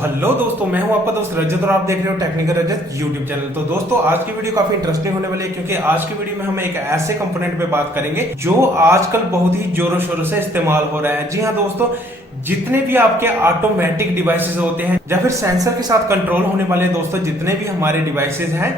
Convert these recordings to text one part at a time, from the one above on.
Hello दोस्तों, मैं हूं आपका दोस्त रजत और आप देख रहे हो टेक्निकल रजत यूट्यूब चैनल। तो दोस्तों आज की वीडियो काफी इंटरेस्टिंग होने वाली है, क्योंकि आज की वीडियो में हम एक ऐसे कंपोनेंट पे बात करेंगे जो आजकल बहुत ही जोरों शोरों से इस्तेमाल हो रहा है। जी हाँ दोस्तों, जितने भी आपके ऑटोमेटिक डिवाइसेस होते हैं या फिर सेंसर के साथ कंट्रोल होने वाले दोस्तों जितने भी हमारे डिवाइसेस हैं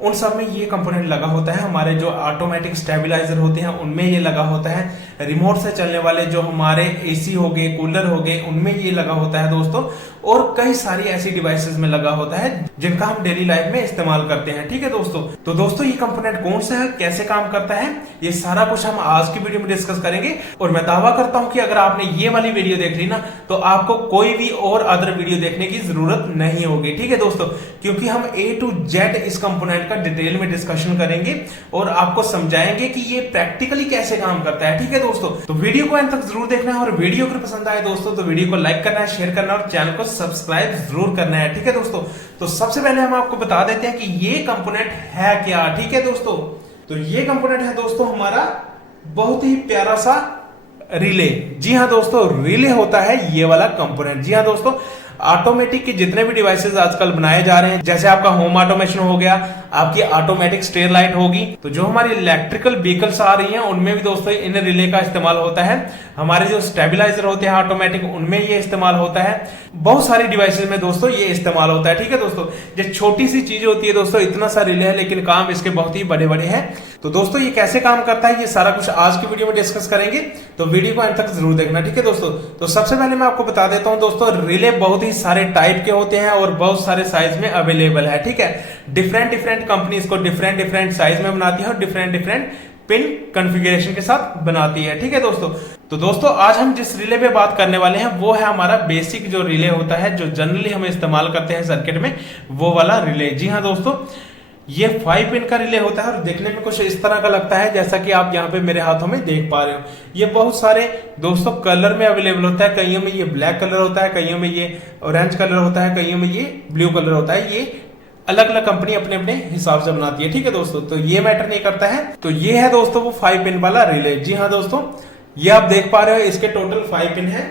उन सब में ये कंपोनेंट लगा होता है। हमारे जो ऑटोमेटिक स्टेबलाइजर होते हैं उनमें ये लगा होता है। रिमोट से चलने वाले जो हमारे एसी हो गए, कूलर हो गए, उनमें ये लगा होता है दोस्तों। और कई सारी ऐसी डिवाइसेस में लगा होता है जिनका हम डेली लाइफ में इस्तेमाल करते हैं। ठीक है दोस्तों, तो दोस्तों ये कंपोनेंट कौन सा है, कैसे काम करता है, ये सारा कुछ हम आज की वीडियो में डिस्कस करेंगे। और मैं दावा करता हूं कि अगर आपने ये वाली वीडियो देख ली ना तो आपको कोई भी और अदर वीडियो देखने की जरूरत नहीं होगी। ठीक है दोस्तों, क्योंकि हम A to Z इस कंपोनेंट का डिटेल में डिस्कशन करेंगे और आपको समझाएंगे कि ये प्रैक्टिकली कैसे काम करता है। ठीक है दोस्तों, तो वीडियो को अंत तक जरूर देखना है और वीडियो अगर पसंद आए दोस्तों तो वीडियो को लाइक करना है, शेयर करना और चैनल को सब्सक्राइब जरूर करना है। ठीक है दोस्तों, तो सबसे पहले हम आपको बता देते हैं कि ये कंपोनेंट है क्या। ठीक है दोस्तों, तो ये कंपोनेंट है दोस्तों हमारा बहुत ही प्यारा सा रिले। जी हाँ दोस्तों, रिले होता है ये वाला कंपोनेंट। जी हाँ दोस्तों, ऑटोमेटिक के जितने भी डिवाइसेस आजकल बनाए जा रहे हैं, जैसे आपका होम ऑटोमेशन हो गया, आपकी ऑटोमेटिक स्टेयर लाइट होगी, तो जो हमारी इलेक्ट्रिकल व्हीकल्स आ रही हैं उनमें भी दोस्तों इन रिले का इस्तेमाल होता है। हमारे जो स्टेबलाइजर होते हैं ऑटोमेटिक उनमें ये इस्तेमाल होता है। बहुत सारी डिवाइसेस में दोस्तों ये इस्तेमाल होता है। ठीक है दोस्तों, ये छोटी सी चीज होती है दोस्तों, इतना सा रिले है लेकिन काम इसके बहुत ही बड़े बड़े हैं। तो दोस्तों ये कैसे काम करता है ये सारा कुछ आज की वीडियो में डिस्कस करेंगे, तो वीडियो को अंत तक जरूर देखना। ठीक है दोस्तों, तो सबसे पहले मैं आपको बता देता हूं दोस्तों, रिले बहुत ही सारे टाइप के होते हैं और बहुत सारे साइज में अवेलेबल है। ठीक है, डिफरेंट कंपनी इसको डिफरेंट साइज में बनाती है और डिफरेंट पिन कॉन्फ़िगरेशन के साथ बनाती है। ठीक है दोस्तों, तो दोस्तों आज हम जिस रिले पे बात करने वाले हैं वो है हमारा बेसिक जो रिले होता है, जो जनरली हम इस्तेमाल करते हैं सर्किट में, वो वाला रिले। जी हाँ दोस्तों, ये 5 पिन का रिले होता है और देखने में कुछ इस तरह का लगता है जैसा कि आप यहाँ पे मेरे हाथों में देख पा रहे हो। ये बहुत सारे दोस्तों कलर में अवेलेबल होता है। कईयों में ये ब्लैक कलर होता है, कईयों में ये ऑरेंज कलर होता है, कईयों में ये ब्लू कलर होता है। ये अलग अलग कंपनी अपने अपने हिसाब से बनाती है। ठीक है दोस्तों, तो ये मैटर नहीं करता है। तो ये है दोस्तों वो 5 पिन वाला रिले। जी हाँ दोस्तों, ये आप देख पा रहे हो, इसके टोटल 5 पिन है।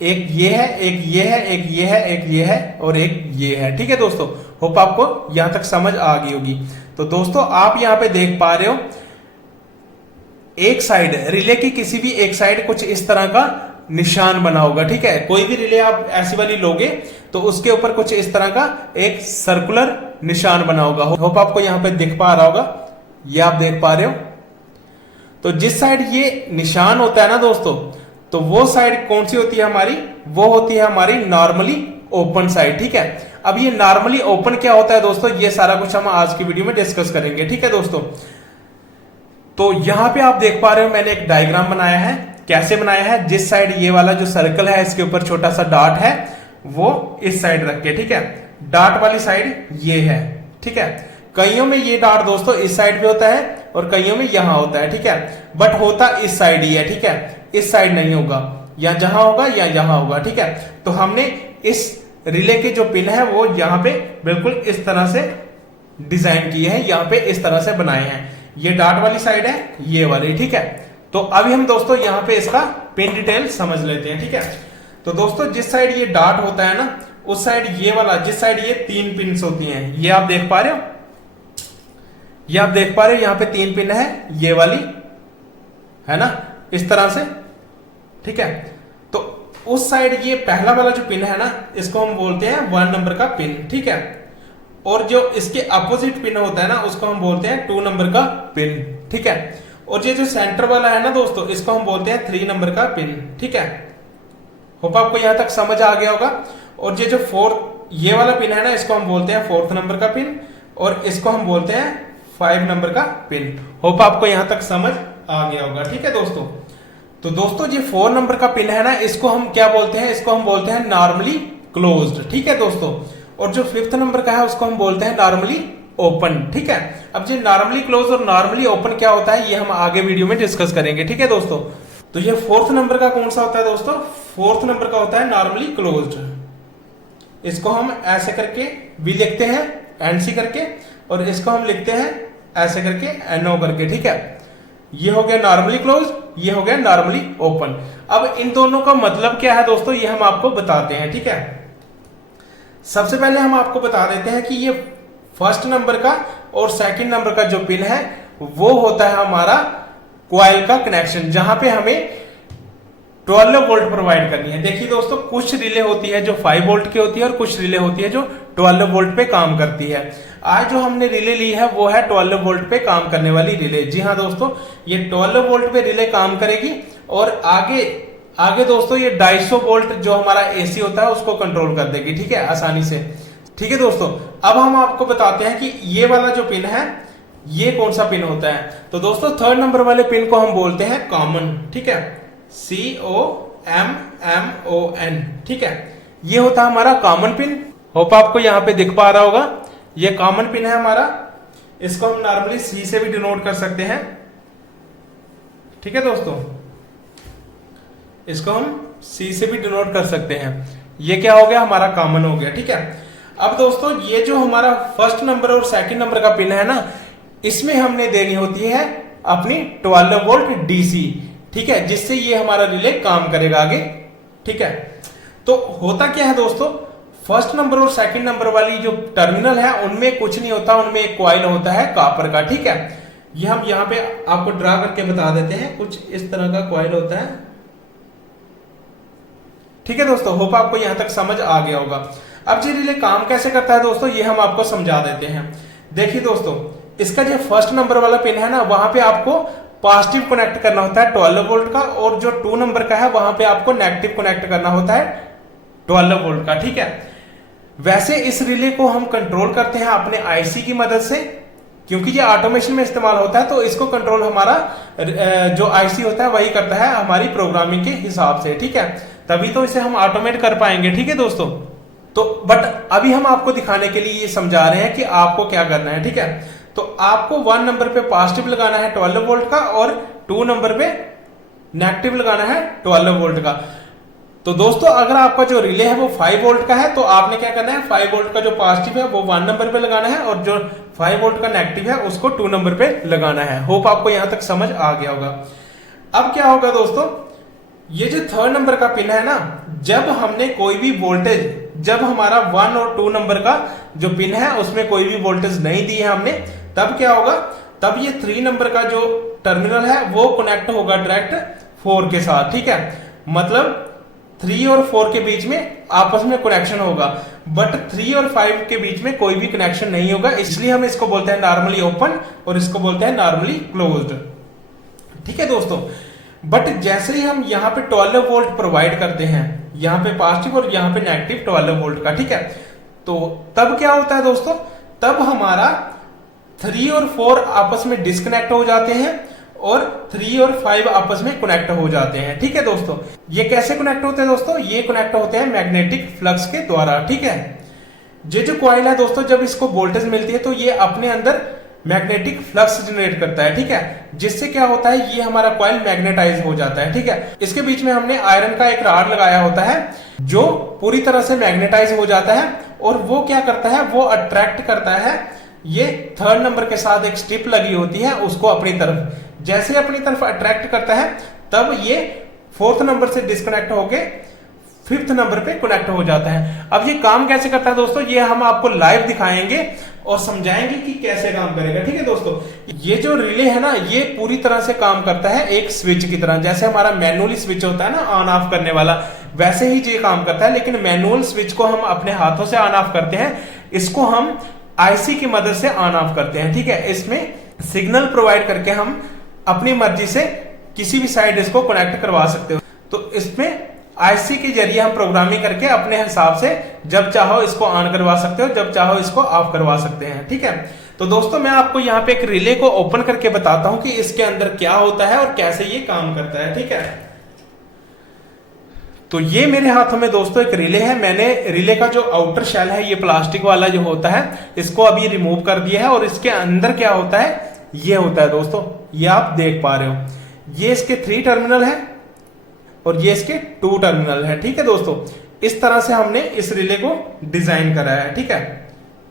एक ये है, एक ये है, एक ये है, एक ये है और एक ये है। ठीक है दोस्तों, होप आपको यहां तक समझ आ गई होगी। तो दोस्तों आप यहां पे देख पा रहे हो, एक साइड रिले की किसी भी एक साइड कुछ इस तरह का निशान बना होगा। ठीक है, कोई भी रिले आप ऐसी वाली लोगे तो उसके ऊपर कुछ इस तरह का एक सर्कुलर निशान बना होगा। होप आपको यहां पे दिख पा रहा होगा, ये आप देख पा रहे हो। तो जिस साइड ये निशान होता है ना दोस्तों, तो वो साइड कौन सी होती है हमारी, वो होती है हमारी नॉर्मली ओपन साइड। ठीक है, अब ये नॉर्मली ओपन क्या होता है दोस्तों, ये सारा कुछ हम आज की वीडियो में डिस्कस करेंगे। ठीक है दोस्तों, तो यहां पे आप देख पा रहे हो मैंने एक डायग्राम बनाया है। कैसे बनाया है, जिस साइड ये वाला जो सर्कल है इसके ऊपर छोटा सा डॉट है वो इस साइड रख के, ठीक है, डॉट वाली साइड ये है। ठीक है, कईयों में ये डॉट दोस्तों इस साइड पे होता है और कईयों में यहां होता है। ठीक है, बट होता इस साइड ही है। ठीक है, इस साइड नहीं होगा, या जहां होगा या यहां होगा। ठीक है, तो हमने इस रिले के जो पिन है वो यहां पे बिल्कुल इस तरह से डिजाइन किए हैं, यहां पे इस तरह से बनाए हैं। ये डॉट वाली साइड है, ये वाली। ठीक है, तो अभी हम दोस्तों यहां पे इसका पिन डिटेल समझ लेते हैं। ठीक है, तो दोस्तों जिस साइड ये डॉट होता है ना उस साइड ये वाला, जिस साइड ये 3 पिन होती हैं, ये आप देख पा रहे हो, ये आप देख पा रहे हो, यहां पे 3 पिन है, ये वाली है ना, इस तरह से। ठीक है, तो उस साइड ये पहला वाला जो पिन है ना इसको हम बोलते हैं 1 नंबर का पिन। ठीक है, और जो इसके अपोजिट पिन होता है ना उसको हम बोलते हैं 2 नंबर का पिन। ठीक है, और ये जो सेंटर वाला है ना दोस्तों इसको हम बोलते हैं 3 नंबर का पिन। ठीक है, होप आपको यहां तक समझ आ गया होगा। और ये जो 4 ये वाला पिन है ना इसको हम बोलते हैं 4th नंबर का पिन और इसको हम बोलते हैं 5 नंबर का पिन। होप आपको यहां तक समझ आ गया होगा। ठीक है दोस्तों, तो दोस्तों ये 4 नंबर का पिन है ना इसको हम क्या बोलते हैं, इसको हम बोलते हैं नॉर्मली क्लोज्ड। ठीक है दोस्तों, और जो 5th नंबर का है उसको हम बोलते हैं नॉर्मली ओपन। ठीक है, अब ये नॉर्मली क्लोज और नॉर्मली ओपन क्या होता है ये हम आगे वीडियो में डिस्कस करेंगे। ठीक है दोस्तों, तो ये 4th नंबर का कौन सा होता है दोस्तों, 4th नंबर का होता है नॉर्मली क्लोज्ड। इसको हम ऐसे करके भी लिखते हैं NC करके, और इसको हम लिखते हैं ऐसे करके NO करके। ठीक है, ये हो गया नॉर्मली क्लोज, ये हो गया नॉर्मली ओपन। अब इन दोनों का मतलब क्या है दोस्तों, ये हम आपको बताते हैं, ठीक है। सबसे पहले हम आपको बता देते हैं कि ये फर्स्ट नंबर का और सेकंड नंबर का जो पिन है वो होता है हमारा कॉइल का कनेक्शन, जहां पे हमें 12 वोल्ट प्रोवाइड करनी है। देखिए दोस्तों, कुछ रिले होती है जो 5 वोल्ट की होती है और कुछ रिले होती है जो 12 वोल्ट पे काम करती है। आज जो हमने रिले ली है वो है 12 वोल्ट पे काम करने वाली रिले। जी हाँ दोस्तों, ये 12 वोल्ट पे रिले काम करेगी और आगे दोस्तों ये 250 वोल्ट जो हमारा एसी होता है उसको कंट्रोल कर देगी, ठीक है, आसानी से। ठीक है दोस्तों, अब हम आपको बताते हैं कि ये वाला जो पिन है ये कौन सा पिन होता है। तो दोस्तों थर्ड नंबर वाले पिन को हम बोलते हैं कॉमन, ठीक है, COMMON, ठीक है। ये होता है हमारा कॉमन पिन। होप आपको यहां पे दिख पा रहा होगा, ये कॉमन पिन है हमारा। इसको हम नॉर्मली C से भी डिनोट कर सकते हैं, ठीक है दोस्तों, इसको हम C से भी डिनोट कर सकते हैं। ये क्या हो गया, हमारा कॉमन हो गया, ठीक है। अब दोस्तों ये जो हमारा फर्स्ट नंबर और सेकंड नंबर का पिन है ना, इसमें हमने देनी होती है अपनी 12 वोल्ट DC, ठीक है, जिससे ये हमारा रिले काम करेगा आगे, ठीक है। तो होता क्या है दोस्तों, फर्स्ट नंबर और सेकंड नंबर वाली जो टर्मिनल है उनमें कुछ नहीं होता, उनमें एक कॉइल होता है कॉपर का, ठीक है। ये हम यहां पे आपको ड्रा करके बता देते हैं, कुछ इस तरह का कॉइल होता है, ठीक है दोस्तों। होप आपको यहां तक समझ आ गया होगा। अब ये रिले काम कैसे करता है दोस्तों, ये हम आपको समझा देते हैं। देखिए दोस्तों, इसका जो फर्स्ट नंबर वाला पिन है ना, वहां पे आपको पॉजिटिव कनेक्ट करना होता है 12 वोल्ट का, और जो 2 नंबर का है वहां पे आपको नेगेटिव कनेक्ट करना होता है 12 वोल्ट का, ठीक है। वैसे इस रिले को हम कंट्रोल करते हैं अपने आईसी की मदद से, क्योंकि ये ऑटोमेशन में इस्तेमाल होता है, तो इसको कंट्रोल हमारा जो आईसी होता है वही करता है हमारी प्रोग्रामिंग के हिसाब से, ठीक है। तभी तो इसे हम ऑटोमेट कर पाएंगे, ठीक है दोस्तों। तो बट अभी हम आपको दिखाने के लिए ये समझा रहे हैं कि आपको क्या करना है, ठीक है। तो आपको 1 नंबर पे पॉजिटिव लगाना है 12 वोल्ट का और 2 नंबर पे नेगेटिव लगाना है 12 वोल्ट का। तो दोस्तों अगर आपका जो रिले है वो 5 वोल्ट का है, तो आपने क्या करना है, 5 वोल्ट का जो पॉजिटिव है वो 1 नंबर पे लगाना है और जो 5 वोल्ट का नेगेटिव है उसको 2 नंबर पे लगाना है। होप आपको यहां तक समझ आ गया होगा। अब क्या होगा दोस्तों, ये जो थर्ड नंबर का पिन है ना, जब हमने कोई भी वोल्टेज, जब हमारा 1 और 2 नंबर का जो पिन है उसमें कोई भी वोल्टेज नहीं दी है हमने, तब क्या होगा, तब ये 3 नंबर का जो टर्मिनल है वो कनेक्ट होगा डायरेक्ट 4 के साथ, ठीक है। मतलब 3 और 4 के बीच में आपस में कनेक्शन होगा, बट 3 और 5 के बीच में कोई भी कनेक्शन नहीं होगा, इसलिए हम इसको बोलते हैं नॉर्मली ओपन और इसको बोलते हैं नॉर्मली क्लोज्ड, ठीक है दोस्तों। बट जैसे ही हम यहाँ पे 12 वोल्ट प्रोवाइड करते हैं, यहाँ पे पॉजिटिव और यहाँ पे नेगेटिव 12 वोल्ट का, ठीक है, तो तब क्या होता है दोस्तों, तब हमारा 3 और 4 आपस में डिस्कनेक्ट हो जाते हैं और 3 और 5 आपस में कनेक्ट हो जाते हैं, ठीक है दोस्तों। ये कैसे कनेक्ट होते हैं दोस्तों, ये कनेक्ट होते हैं मैग्नेटिक फ्लक्स के द्वारा, ठीक है। ये जो कॉइल है दोस्तों, जब इसको वोल्टेज मिलती है तो ये अपने अंदर मैग्नेटिक फ्लक्स जनरेट करता है, ठीक है, जिससे क्या होता है, ये हमारा कॉइल मैग्नेटाइज हो जाता है, ठीक है। इसके बीच में हमने आयरन का एक रॉड लगाया होता है जो पूरी तरह से मैग्नेटाइज हो जाता है, और वो क्या करता है, वो अट्रैक्ट करता है, ये थर्ड नंबर के साथ एक स्ट्रिप लगी होती है उसको अपनी तरफ, जैसे अपनी तरफ अट्रैक्ट करता है तब ये 4th नंबर से डिस्कनेक्ट होके 5th नंबर पे कनेक्ट हो जाता है। अब ये काम कैसे करता है दोस्तों, ये हम आपको लाइव दिखाएंगे और समझाएंगे कि कैसे काम करेगा, ठीक है दोस्तों। ये जो रिले है ना, ये पूरी तरह से काम करता है एक स्विच की तरह, जैसे हमारा मैनुअली स्विच होता है ना ऑन ऑफ करने वाला, वैसे ही ये काम करता है। लेकिन मैनुअल स्विच को हम अपने हाथों से ऑन ऑफ करते हैं, इसको हम आईसी की मदद से ऑन ऑफ करते हैं, ठीक है। इसमें सिग्नल प्रोवाइड करके हम अपनी मर्जी से किसी भी साइड इसको कनेक्ट करवा सकते हो। तो इसमें आईसी के जरिए हम प्रोग्रामिंग करके अपने हिसाब से जब चाहो इसको ऑन करवा सकते हो, जब चाहो इसको ऑफ करवा सकते हैं, ठीक है। तो दोस्तों मैं आपको यहाँ पे एक रिले को ओपन करके बताता हूं कि इसके अंदर क्या होता है और कैसे ये काम करता है, ठीक है। तो ये मेरे हाथों में दोस्तों एक रिले है। मैंने रिले का जो आउटर शेल है, ये प्लास्टिक वाला जो होता है, इसको अभी रिमूव कर दिया है, और इसके अंदर क्या होता है, ये होता है दोस्तों, ये आप देख पा रहे हो, ये इसके 3 टर्मिनल है और ये इसके 2 टर्मिनल है, ठीक है दोस्तों। इस तरह से हमने इस रिले को डिजाइन करा है, ठीक है।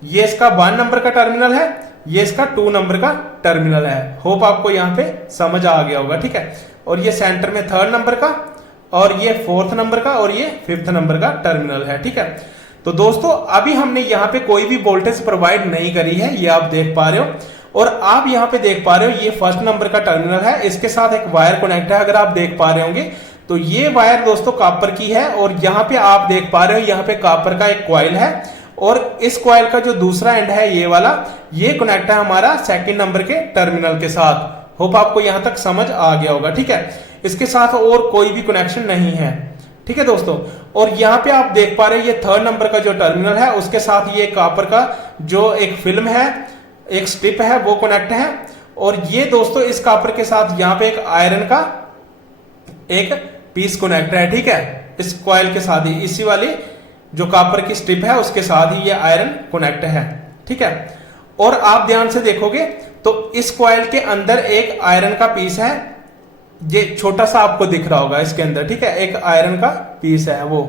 ये इसका 1 नंबर का टर्मिनल है ये इसका 2 नंबर का टर्मिनल है। होप आपको यहाँ पे समझ आ गया होगा, ठीक है। और ये सेंटर में 3rd नंबर का, और ये 4th नंबर का, और ये 5th नंबर का टर्मिनल है, ठीक है। तो दोस्तों अभी हमने यहाँ पे कोई भी वोल्टेज प्रोवाइड नहीं करी है, ये आप देख पा रहे हो। और आप यहाँ पे देख पा रहे हो ये 1st नंबर का टर्मिनल है, इसके साथ एक वायर कनेक्ट है, अगर आप देख पा रहे होंगे तो ये वायर दोस्तों कॉपर की है। और यहाँ पे आप देख पा रहे हो यहाँ पे कॉपर का एक कॉइल है, और इस कॉइल का जो दूसरा एंड है ये वाला, ये कनेक्ट है हमारा 2nd नंबर के टर्मिनल के साथ। होप आपको यहां तक समझ आ गया होगा, ठीक है। इसके साथ और कोई भी कनेक्शन नहीं है, ठीक है दोस्तों। और यहाँ पे आप देख पा रहे हो ये 3rd नंबर का जो टर्मिनल है उसके साथ ये कॉपर का जो एक फिल्म है, एक स्ट्रिप है, वो कनेक्ट है। और ये दोस्तों इस कॉपर के साथ यहाँ पे एक आयरन का एक पीस कनेक्ट है, ठीक है। इस कॉइल के साथ ही इसी वाली जो कॉपर की स्ट्रिप है उसके साथ ही ये आयरन कनेक्ट है, ठीक है। और आप ध्यान से देखोगे तो इस कॉइल के अंदर एक आयरन का पीस है, ये छोटा सा आपको दिख रहा होगा इसके अंदर, ठीक है। एक आयरन का पीस है वो।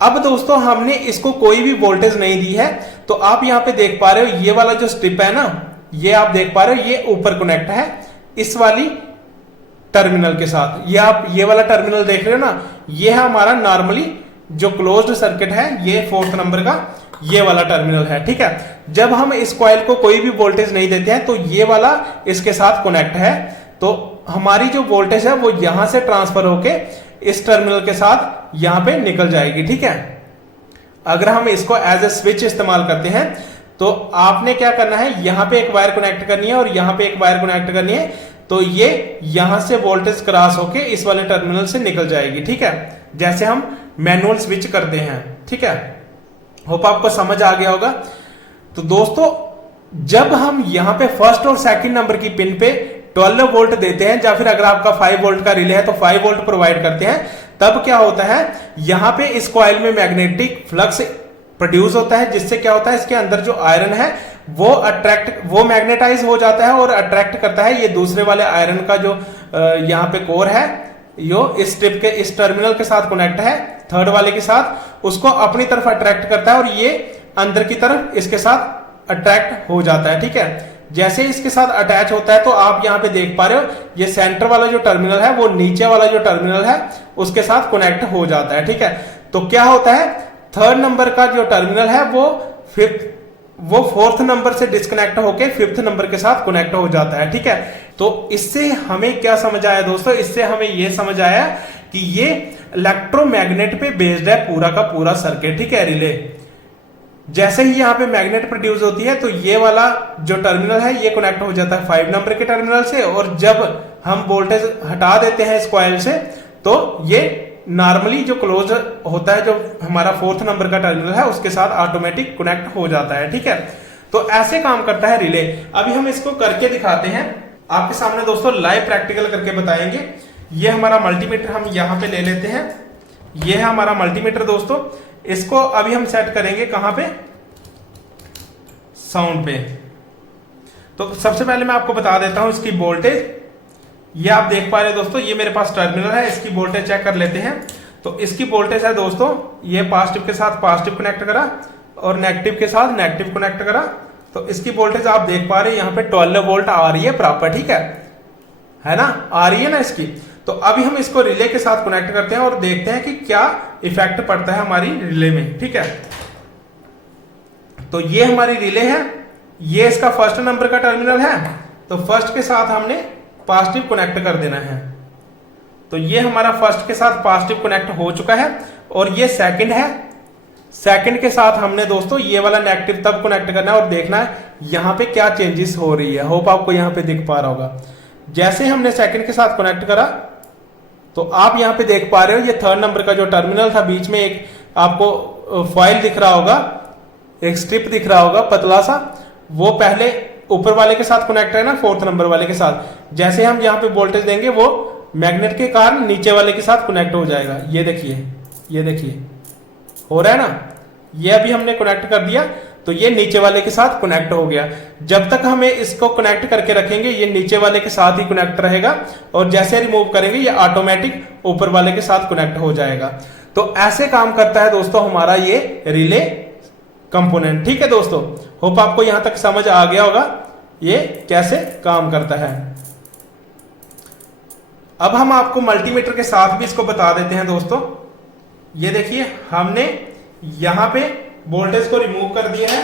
अब दोस्तों हमने इसको कोई भी वोल्टेज नहीं दी है, तो आप यहां पे देख पा रहे हो ये वाला जो स्ट्रिप है ना, ये आप देख पा रहे हो ये ऊपर कनेक्ट है इस वाली टर्मिनल के साथ। ये आप ये वाला टर्मिनल देख रहे हो ना, ये है हमारा नॉर्मली जो क्लोज्ड सर्किट है, ये 4th नंबर का ये वाला टर्मिनल है, ठीक है। जब हम इस कॉइल को कोई भी वोल्टेज नहीं देते हैं तो ये वाला इसके साथ कनेक्ट है, तो हमारी जो वोल्टेज है वो यहां से ट्रांसफर होके इस टर्मिनल के साथ यहां पे निकल जाएगी, ठीक है। अगर हम इसको एज ए स्विच इस्तेमाल करते हैं तो आपने क्या करना है, यहां पे एक वायर कनेक्ट करनी है और यहां पे एक वायर कनेक्ट करनी है, तो ये यहां से वोल्टेज क्रॉस होके इस वाले टर्मिनल से निकल जाएगी, ठीक है। जैसे हम मैनुअल स्विच करते हैं, ठीक है। होप आपको समझ आ गया होगा। तो दोस्तों जब हम यहां पे 1st और 2nd नंबर की पिन पे 12 वोल्ट देते हैं, या फिर अगर आपका 5 वोल्ट का रिले है तो 5 वोल्ट प्रोवाइड करते हैं, तब क्या होता है यहां पे इस कॉइल में मैग्नेटिक फ्लक्स प्रोड्यूस होता है, जिससे क्या होता है इसके अंदर जो आयरन है वो मैग्नेटाइज हो जाता है और अट्रैक्ट करता है ये दूसरे वाले आयरन का जो यहाँ पे कोर है, यो इस स्ट्रिप के इस टर्मिनल के साथ कनेक्ट है 3rd वाले के साथ, उसको अपनी तरफ अट्रैक्ट करता है और ये अंदर की तरफ इसके साथ अट्रैक्ट हो जाता है, ठीक है। जैसे इसके साथ अटैच होता है तो आप यहाँ पे देख पा रहे हो ये सेंटर वाला जो टर्मिनल है वो नीचे वाला जो टर्मिनल है उसके साथ कनेक्ट हो जाता है, ठीक है। तो क्या होता है 3rd नंबर का जो टर्मिनल है वो 4th नंबर से डिस्कनेक्ट होके 5th नंबर के साथ कनेक्ट हो जाता है, ठीक है। तो इससे हमें क्या समझ आया दोस्तों, इससे हमें यह समझ आया कि ये इलेक्ट्रोमैग्नेट पे बेस्ड है पूरा का पूरा सर्किट, ठीक है, रिले। जैसे ही यहाँ पे मैग्नेट प्रोड्यूस होती है तो ये वाला जो टर्मिनल है ये कनेक्ट हो जाता है 5 नंबर के टर्मिनल से, और जब हम वोल्टेज हटा देते हैं इस कॉइल से तो ये नॉर्मली जो क्लोज होता है जो हमारा 4th नंबर का टर्मिनल है उसके साथ ऑटोमेटिक कनेक्ट हो जाता है, ठीक है। तो ऐसे काम करता है रिले। अभी हम इसको करके दिखाते हैं आपके सामने दोस्तों, लाइव प्रैक्टिकल करके बताएंगे। ये हमारा मल्टीमीटर हम यहाँ पे ले लेते हैं, ये है हमारा मल्टीमीटर दोस्तों। इसको अभी हम सेट करेंगे कहां पे, साउंड पे। तो सबसे पहले मैं आपको बता देता हूं इसकी वोल्टेज। ये आप देख पा रहे हो दोस्तों, ये मेरे पास टर्मिनल है, इसकी वोल्टेज चेक कर लेते हैं। तो इसकी वोल्टेज है दोस्तों, ये पॉजिटिव के साथ पॉजिटिव कनेक्ट करा और नेगेटिव के साथ नेगेटिव कनेक्ट करा। तो इसकी वोल्टेज आप देख पा रहे हैं यहाँ पे 12 वोल्ट आ रही है प्रॉपर, ठीक है ना, आ रही है ना इसकी। तो अभी हम इसको रिले के साथ कनेक्ट करते हैं और देखते हैं कि क्या इफेक्ट पड़ता है हमारी रिले में, ठीक है। तो ये हमारी रिले है, ये इसका 1st नंबर का टर्मिनल है, तो 1st के साथ हमने पॉजिटिव कनेक्ट कर देना है। तो ये हमारा 1st के साथ पॉजिटिव कनेक्ट हो चुका है, और ये 2nd है, 2nd के साथ हमने दोस्तों ये वाला नेगेटिव तब कनेक्ट करना है और देखना है यहाँ पे क्या चेंजेस हो रही है। होप आपको यहाँ पे दिख पा रहा होगा। जैसे हमने 2nd के साथ कनेक्ट करा तो आप यहाँ पे देख पा रहे हो ये 3rd नंबर का जो टर्मिनल था, बीच में एक आपको फॉइल दिख रहा होगा, एक स्ट्रिप दिख रहा होगा पतला सा, वो पहले ऊपर वाले के साथ कनेक्ट है ना 4th नंबर वाले के साथ। जैसे हम यहाँ पे वोल्टेज देंगे वो मैग्नेट के कारण नीचे वाले के साथ कनेक्ट हो जाएगा। ये देखिए हो रहा है ना, ये अभी हमने कनेक्ट कर दिया तो ये नीचे वाले के साथ कनेक्ट हो गया। जब तक हमें इसको कनेक्ट करके रखेंगे ये नीचे वाले के साथ ही कनेक्ट रहेगा, और जैसे रिमूव करेंगे ये ऑटोमेटिक ऊपर वाले के साथ कनेक्ट हो जाएगा। तो ऐसे काम करता है दोस्तों हमारा ये रिले कंपोनेंट। ठीक है दोस्तों, होप आपको यहां तक समझ आ गया होगा ये कैसे काम करता है। अब हम आपको मल्टीमीटर के साथ भी इसको बता देते हैं दोस्तों। ये देखिए, हमने यहां पे वोल्टेज को रिमूव कर दिया है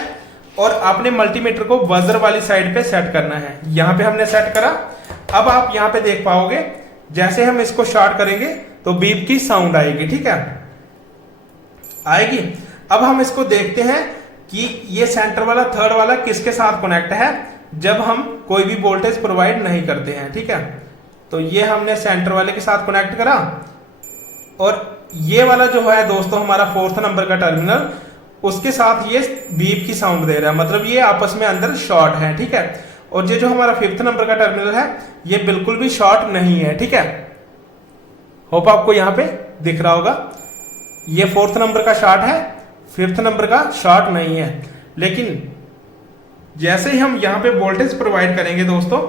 और अपने मल्टीमीटर को बजर वाली साइड पे सेट करना है। यहां पे हमने सेट करा। अब आप यहां पे देख पाओगे, जैसे हम इसको शॉर्ट करेंगे तो बीप की साउंड आएगी। ठीक है, आएगी। अब हम इसको देखते हैं कि ये सेंटर वाला थर्ड वाला किसके साथ कनेक्ट है जब हम कोई भी वोल्टेज प्रोवाइड नहीं करते हैं। ठीक है, तो ये हमने सेंटर वाले के साथ कनेक्ट करा और ये वाला जो है दोस्तों हमारा 4th नंबर का टर्मिनल, उसके साथ ये बीप की साउंड दे रहा है, मतलब ये आपस में अंदर शॉर्ट है। ठीक है, और ये जो हमारा 5th नंबर का टर्मिनल है ये बिल्कुल भी शॉर्ट नहीं है। ठीक है, होप आपको यहां पे दिख रहा होगा, ये 4th नंबर का शॉर्ट है, 5th नंबर का शॉर्ट नहीं है। लेकिन जैसे ही हम यहां पे वोल्टेज प्रोवाइड करेंगे दोस्तों,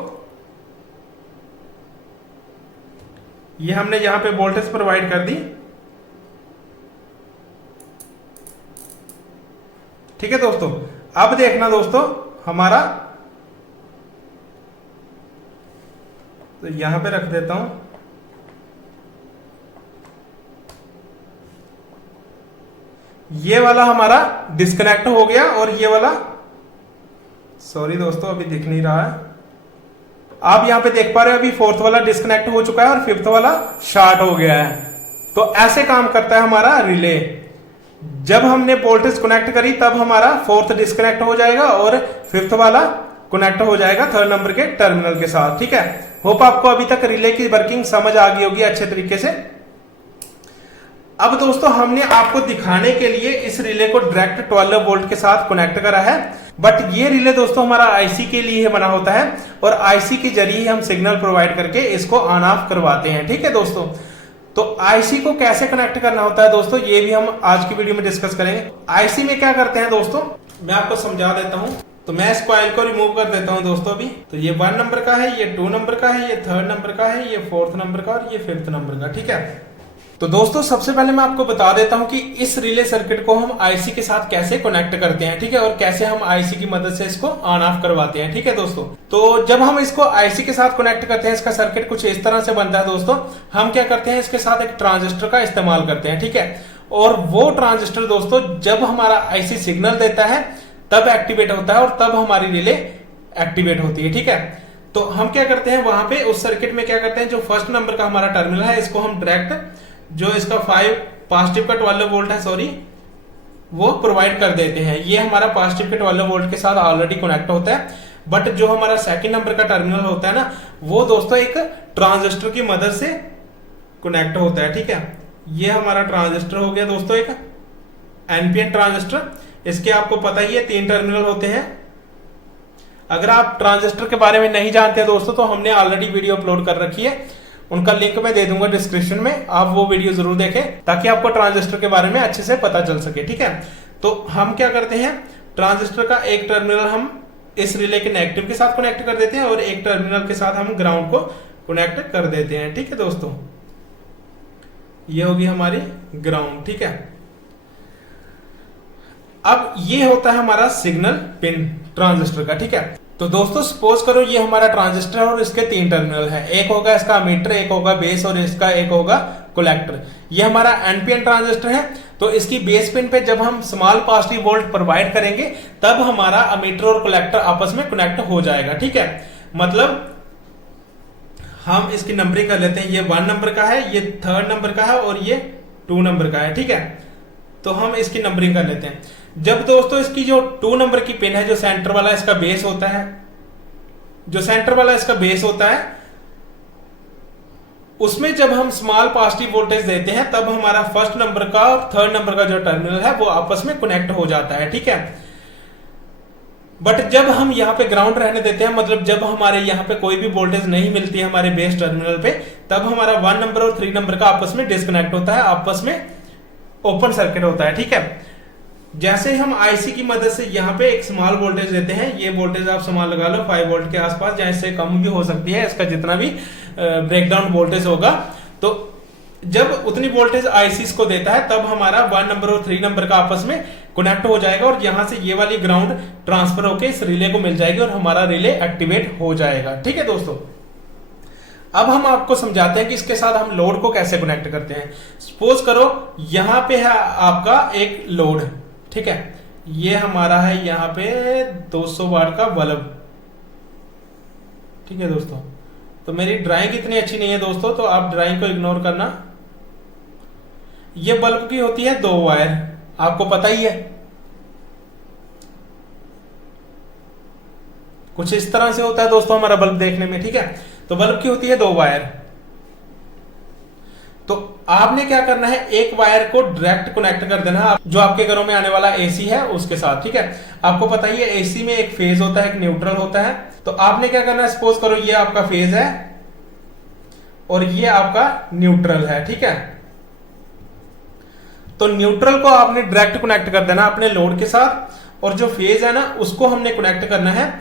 ये हमने यहां पे वोल्टेज प्रोवाइड कर दी। ठीक है दोस्तों, अब देखना दोस्तों हमारा, तो यहां पे रख देता हूं। ये वाला हमारा डिस्कनेक्ट हो गया और ये वाला, सॉरी दोस्तों अभी दिख नहीं रहा है, आप यहां पे देख पा रहे हो अभी 4th वाला डिस्कनेक्ट हो चुका है और 5th वाला शॉर्ट हो गया है। तो ऐसे काम करता है हमारा रिले। जब हमने वोल्टेज कनेक्ट करी तब हमारा 4th डिस्कनेक्ट हो जाएगा और 5th वाला कनेक्ट हो जाएगा 3rd नंबर के टर्मिनल के साथ। ठीक है, होप आपको अभी तक रिले की वर्किंग समझ आ गई होगी अच्छे तरीके से। अब दोस्तों हमने आपको दिखाने के लिए इस रिले को डायरेक्ट 12 वोल्ट के साथ कनेक्ट करा है, बट ये रिले दोस्तों हमारा आईसी के लिए बना होता है और आईसी के जरिए हम सिग्नल प्रोवाइड करके इसको ऑन ऑफ करवाते हैं। ठीक है दोस्तों, तो आईसी को कैसे कनेक्ट करना होता है दोस्तों, ये भी हम आज की वीडियो में डिस्कस करेंगे। आईसी में क्या करते हैं दोस्तों, मैं आपको समझा देता हूं। तो मैं इस कॉइल को रिमूव कर देता हूं दोस्तों अभी। तो ये 1 नंबर का है, ये 2 नंबर का है, ये 3rd नंबर का है, ये 4th नंबर का और ये 5th नंबर का। ठीक है, तो दोस्तों सबसे पहले मैं आपको बता देता हूं कि इस रिले सर्किट को हम आईसी के साथ कैसे कनेक्ट करते हैं। ठीक है, और कैसे हम आईसी की मदद से इसको ऑन ऑफ करवाते हैं। ठीक है दोस्तों, तो जब हम इसको आईसी के साथ कनेक्ट करते हैं, इसका सर्किट कुछ इस तरह से बनता है दोस्तों। हम क्या करते हैं, इसके साथ एक ट्रांजिस्टर का इस्तेमाल करते हैं। ठीक है, और वो ट्रांजिस्टर दोस्तों जब हमारा आईसी सिग्नल देता है तब एक्टिवेट होता है और तब हमारी रिले एक्टिवेट होती है। ठीक है, तो हम क्या करते हैं वहां पे उस सर्किट में क्या करते हैं, जो 1st नंबर का हमारा टर्मिनल है इसको हम डायरेक्ट, जो इसका 5 पॉजिटिव का 12 वोल्ट है, सॉरी, वो प्रोवाइड कर देते हैं। ये हमारा पॉजिटिव के 12 वोल्ट के साथ ऑलरेडी कनेक्ट होता है। बट जो हमारा 2nd नंबर का टर्मिनल होता है ना, वो दोस्तों एक ट्रांजिस्टर की मदद से कनेक्ट होता है। ठीक है, ये हमारा ट्रांजिस्टर हो गया दोस्तों, एक एनपीएन ट्रांजिस्टर। इसके आपको पता ही है 3 टर्मिनल होते हैं। अगर आप ट्रांजिस्टर के बारे में नहीं जानते दोस्तों, तो हमने ऑलरेडी वीडियो अपलोड कर रखी है, उनका लिंक मैं दे दूंगा डिस्क्रिप्शन में, आप वो वीडियो जरूर देखें ताकि आपको ट्रांजिस्टर के बारे में अच्छे से पता चल सके। ठीक है, तो हम क्या करते हैं, ट्रांजिस्टर का एक टर्मिनल हम इस रिले के नेगेटिव के साथ कनेक्ट कर देते हैं और एक टर्मिनल के साथ हम ग्राउंड को कनेक्ट कर देते हैं। ठीक है दोस्तों, ये होगी हमारी ग्राउंड। ठीक है, अब ये होता है हमारा सिग्नल पिन ट्रांजिस्टर का। ठीक है, तो दोस्तों सपोज करो ये हमारा ट्रांजिस्टर है और इसके 3 टर्मिनल है, एक होगा इसका अमीटर, एक होगा बेस और इसका एक होगा कलेक्टर। ये हमारा एनपीएन ट्रांजिस्टर है। तो इसकी बेस पिन पे जब हम स्मॉल पॉजिटिव वोल्ट प्रोवाइड करेंगे तब हमारा अमीटर और कलेक्टर आपस में कनेक्ट हो जाएगा। ठीक है, मतलब हम इसकी नंबरिंग कर लेते हैं, ये 1 नंबर का है, ये 3rd नंबर का है और ये 2 नंबर का है। ठीक है, तो हम इसकी नंबरिंग कर लेते हैं। जब दोस्तों इसकी जो 2 नंबर की पिन है, जो सेंटर वाला इसका बेस होता है, जो सेंटर वाला इसका बेस होता है, उसमें जब हम स्मॉल पॉजिटिव वोल्टेज देते हैं तब हमारा 1st नंबर का और 3rd नंबर का जो टर्मिनल है वो आपस में कनेक्ट हो जाता है। ठीक है, बट जब हम यहाँ पे ग्राउंड रहने देते हैं, मतलब जब हमारे यहाँ पे कोई भी वोल्टेज नहीं मिलती है हमारे बेस टर्मिनल पे, तब हमारा 1 नंबर और 3 नंबर का आपस में डिस्कनेक्ट होता है, आपस में ओपन सर्किट होता है। ठीक है, जैसे हम आईसी की मदद से यहाँ पे एक स्मॉल वोल्टेज देते हैं, ये वोल्टेज आप स्मॉल लगा लो 5 वोल्ट के आसपास, या इससे कम भी हो सकती है, इसका जितना भी ब्रेकडाउन वोल्टेज होगा। तो जब उतनी वोल्टेज आईसी को देता है तब हमारा 1 नंबर और 3 नंबर का आपस में कनेक्ट हो जाएगा और यहां से ये वाली ग्राउंड ट्रांसफर होके इस रिले को मिल जाएगी और हमारा रिले एक्टिवेट हो जाएगा। ठीक है दोस्तों, अब हम आपको समझाते हैं कि इसके साथ हम लोड को कैसे कनेक्ट करते हैं। सपोज करो यहां पे है आपका एक लोड, ठीक है, ये हमारा है यहां पे 200 वाट का बल्ब। ठीक है दोस्तों, तो मेरी ड्राइंग इतनी अच्छी नहीं है दोस्तों, तो आप ड्राइंग को इग्नोर करना। ये बल्ब की होती है 2 वायर, आपको पता ही है, कुछ इस तरह से होता है दोस्तों हमारा बल्ब देखने में। ठीक है, तो बल्ब की होती है 2 वायर। तो आपने क्या करना है, एक वायर को डायरेक्ट कनेक्ट कर देना है जो आपके घरों में आने वाला एसी है उसके साथ। ठीक है, आपको पता ही है एसी में एक फेज होता है, एक न्यूट्रल होता है। तो आपने क्या करना है, सपोज करो ये आपका फेज है और ये आपका न्यूट्रल है। ठीक है, तो न्यूट्रल को आपने डायरेक्ट कनेक्ट कर देना अपने लोड के साथ, और जो फेज है ना उसको हमने कनेक्ट करना है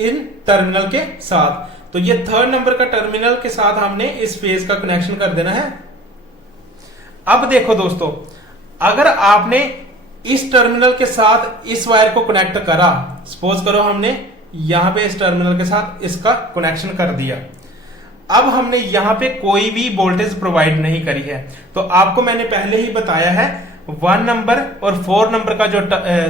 इन टर्मिनल के साथ। तो ये 3rd नंबर का टर्मिनल के साथ हमने इस फेज का कनेक्शन कर देना है। अब देखो दोस्तों, अगर आपने इस टर्मिनल के साथ इस वायर को कनेक्ट करा, सपोज करो हमने यहां पे इस टर्मिनल के साथ इसका कनेक्शन कर दिया, अब हमने यहां पे कोई भी वोल्टेज प्रोवाइड नहीं करी है। तो आपको मैंने पहले ही बताया है 1 नंबर और 4 नंबर का जो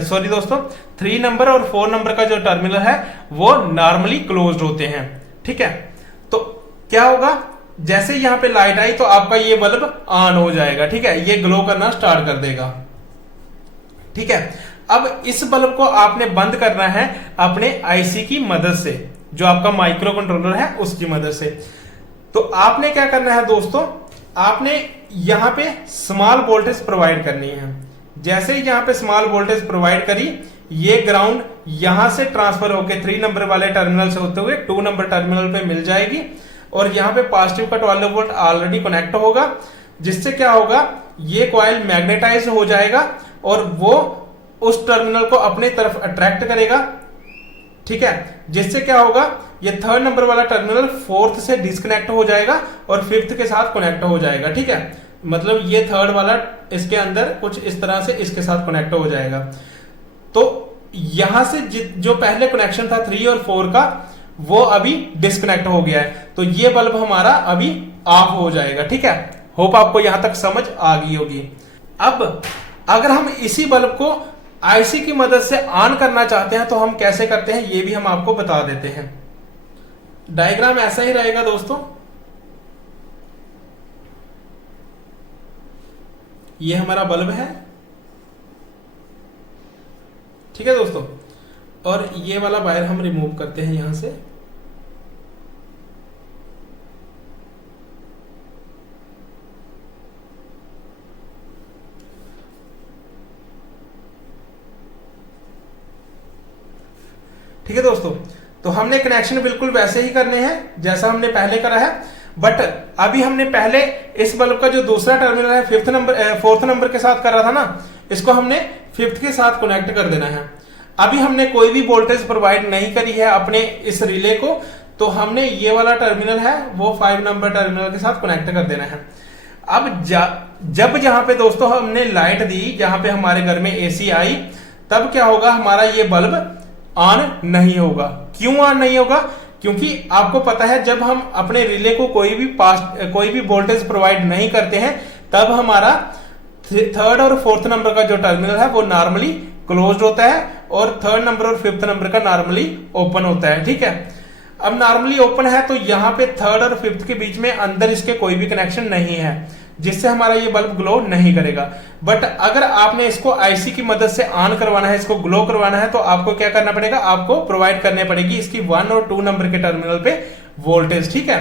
सॉरी दोस्तों 3 नंबर और 4 नंबर का जो टर्मिनल है वो नॉर्मली क्लोज्ड होते हैं। ठीक है, तो क्या होगा, जैसे यहां पे लाइट आई तो आपका ये बल्ब ऑन हो जाएगा। ठीक है, ये ग्लो करना स्टार्ट कर देगा। ठीक है, अब इस बल्ब को आपने बंद करना है अपने आईसी की मदद से, जो आपका माइक्रो कंट्रोलर है उसकी मदद से। तो आपने क्या करना है दोस्तों, आपने यहां पे स्मॉल वोल्टेज प्रोवाइड करनी है। जैसे ही यहां पे स्मॉल वोल्टेज प्रोवाइड करी, ये ग्राउंड यहां से ट्रांसफर होकर 3 नंबर वाले टर्मिनल से होते हुए 2 नंबर टर्मिनल पे मिल जाएगी, और यहां पे पॉजिटिव का 12 वोल्ट ऑलरेडी कनेक्ट होगा, जिससे क्या होगा, ये कॉइल मैग्नेटाइज हो जाएगा और वो उस टर्मिनल को अपने तरफ अट्रैक्ट करेगा। ठीक है, जिससे क्या होगा, ये 3rd नंबर वाला टर्मिनल 4th से डिस्कनेक्ट हो जाएगा और 5th के साथ कनेक्ट हो जाएगा। ठीक है, मतलब ये 3rd वाला इसके अंदर कुछ इस तरह से इसके साथ कनेक्ट हो जाएगा। तो यहां से जो पहले कनेक्शन था 3 और 4 का, वो अभी डिस्कनेक्ट हो गया है, तो ये बल्ब हमारा अभी ऑफ हो जाएगा। ठीक है, होप आपको यहां तक समझ आ गई होगी। अब अगर हम इसी बल्ब को आईसी की मदद से ऑन करना चाहते हैं तो हम कैसे करते हैं ये भी हम आपको बता देते हैं। डायग्राम ऐसा ही रहेगा दोस्तों, ये हमारा बल्ब है। ठीक है दोस्तों, और ये वाला वायर हम रिमूव करते हैं यहां से। ठीक है दोस्तों, तो हमने कनेक्शन बिल्कुल वैसे ही करने हैं जैसा हमने पहले करा है, बट अभी हमने पहले इस बल्ब का जो दूसरा टर्मिनल है 4th नंबर के साथ कर रहा था ना, इसको हमने 5th के साथ कनेक्ट कर देना है। अभी हमने कोई भी वोल्टेज प्रोवाइड नहीं करी है अपने इस रिले को, तो हमने ये वाला टर्मिनल है वो 5 नंबर टर्मिनल के साथ कनेक्ट कर देना है। अब जब जहां पे दोस्तों हमने लाइट दी, जहां पे हमारे घर में एसी आई, तब क्या होगा, हमारा ये बल्ब ऑन नहीं होगा। क्यों ऑन नहीं होगा, क्योंकि आपको पता है जब हम अपने रिले को कोई भी वोल्टेज प्रोवाइड नहीं करते हैं, तब हमारा 3rd और 4th नंबर का जो टर्मिनल है वो नॉर्मली क्लोज्ड होता है और 3rd नंबर और 5th नंबर का नॉर्मली ओपन होता है। ठीक है, अब नॉर्मली ओपन है तो यहाँ पे 3rd और 5th के बीच में अंदर इसके कोई भी कनेक्शन नहीं है, जिससे हमारा ये बल्ब ग्लो नहीं करेगा। बट अगर आपने इसको आईसी की मदद से ऑन करवाना है, इसको ग्लो करवाना है, तो आपको क्या करना पड़ेगा, आपको प्रोवाइड करने पड़ेगी इसकी 1 और 2 नंबर के टर्मिनल पे वोल्टेज। ठीक है,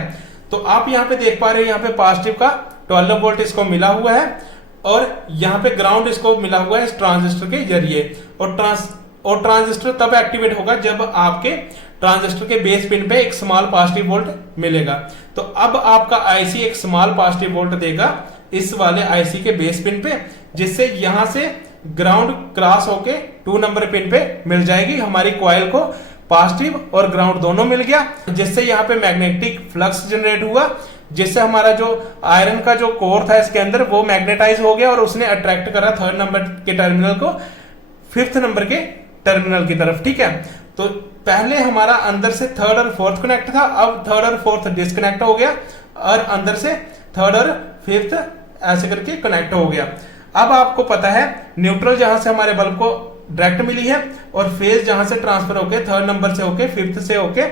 तो आप यहाँ पे देख पा रहे हो, यहाँ पे पॉजिटिव का 12 वोल्ट इसको मिला हुआ है और यहाँ पे ग्राउंड इसको मिला हुआ है इस ट्रांजिस्टर के जरिए। और ट्रांजिस्टर तब एक्टिवेट होगा जब आपके ट्रांजिस्टर के बेस पिन पे एक स्मॉल पॉजिटिव वोल्ट मिलेगा। तो अब आपका आईसी एक स्मॉल पॉजिटिव वोल्ट देगा इस वाले आईसी के बेस पिन पे, जिससे यहां से ग्राउंड क्रॉस होके 2 नंबर पिन पे मिल जाएगी। हमारी कॉइल को पॉजिटिव और ग्राउंड दोनों मिल गया, जिससे यहाँ पे मैग्नेटिक फ्लक्स जनरेट हुआ, जिससे हमारा जो आयरन का जो कोर था इसके अंदर वो मैग्नेटाइज हो गया और उसने अट्रैक्ट करा 3rd नंबर के टर्मिनल को 5th नंबर के टर्मिनल की तरफ। ठीक है, तो पहले हमारा अंदर से 3rd और 4th कनेक्ट था, अब 3rd और 4th डिस्कनेक्ट हो गया और अंदर से 3rd और 5th ऐसे करके कनेक्ट हो गया। अब आपको पता है न्यूट्रल जहां से हमारे बल्ब को डायरेक्ट मिली है और फेज जहां से ट्रांसफर होके 3rd नंबर से होके 5th से होके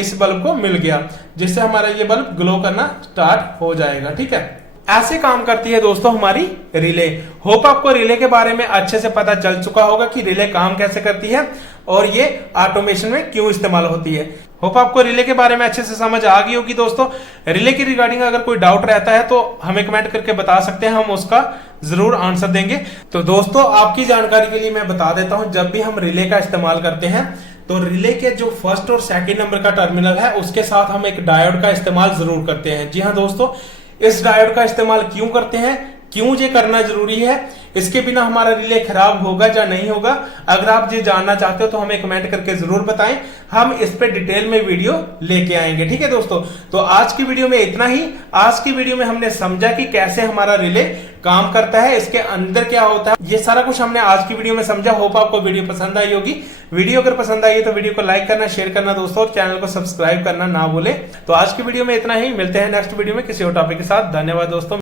इस बल्ब को मिल गया, जिससे हमारा ये बल्ब ग्लो करना स्टार्ट हो जाएगा। ठीक है, ऐसे काम करती है दोस्तों हमारी रिले। होप आपको रिले के बारे में अच्छे से पता चल चुका होगा कि रिले काम कैसे करती है और ये ऑटोमेशन में क्यों इस्तेमाल होती है। होप आपको रिले के बारे में अच्छे से समझ आ गई होगी। दोस्तों, रिले की रिगार्डिंग अगर कोई डाउट रहता है तो हमें कमेंट करके बता सकते हैं, हम उसका जरूर आंसर देंगे। तो दोस्तों, आपकी जानकारी के लिए मैं बता देता हूं, जब भी हम रिले का इस्तेमाल करते हैं तो रिले के जो 1st और 2nd नंबर का टर्मिनल है उसके साथ हम एक डायोड का इस्तेमाल जरूर करते हैं। जी हाँ दोस्तों, इस डायोड का इस्तेमाल क्यों करते हैं, क्यों ये करना जरूरी है, इसके बिना हमारा रिले खराब होगा या नहीं होगा, अगर आप ये जानना चाहते हो तो हमें कमेंट करके जरूर बताएं, हम इस पे डिटेल में वीडियो लेके आएंगे। ठीक है दोस्तों, तो आज की वीडियो में इतना ही। आज की वीडियो में हमने समझा कि कैसे हमारा रिले काम करता है, इसके अंदर क्या होता है, ये सारा कुछ हमने आज की वीडियो में समझा। होप आपको वीडियो पसंद आई होगी। वीडियो अगर पसंद आई है तो वीडियो को लाइक करना, शेयर करना दोस्तों, और चैनल को सब्सक्राइब करना ना भूले। तो आज की वीडियो में इतना ही, मिलते हैं नेक्स्ट वीडियो में किसी और टॉपिक के साथ। धन्यवाद दोस्तों।